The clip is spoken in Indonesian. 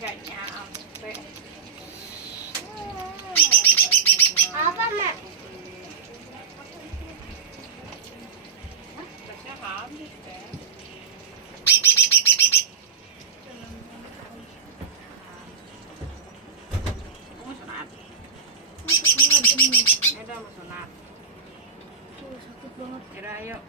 Kayaknya sampai. Apa, Mak? Baca habis deh. Mau sunat. Ya udah mau sunat. Tuh, sakit banget. Kira ayo.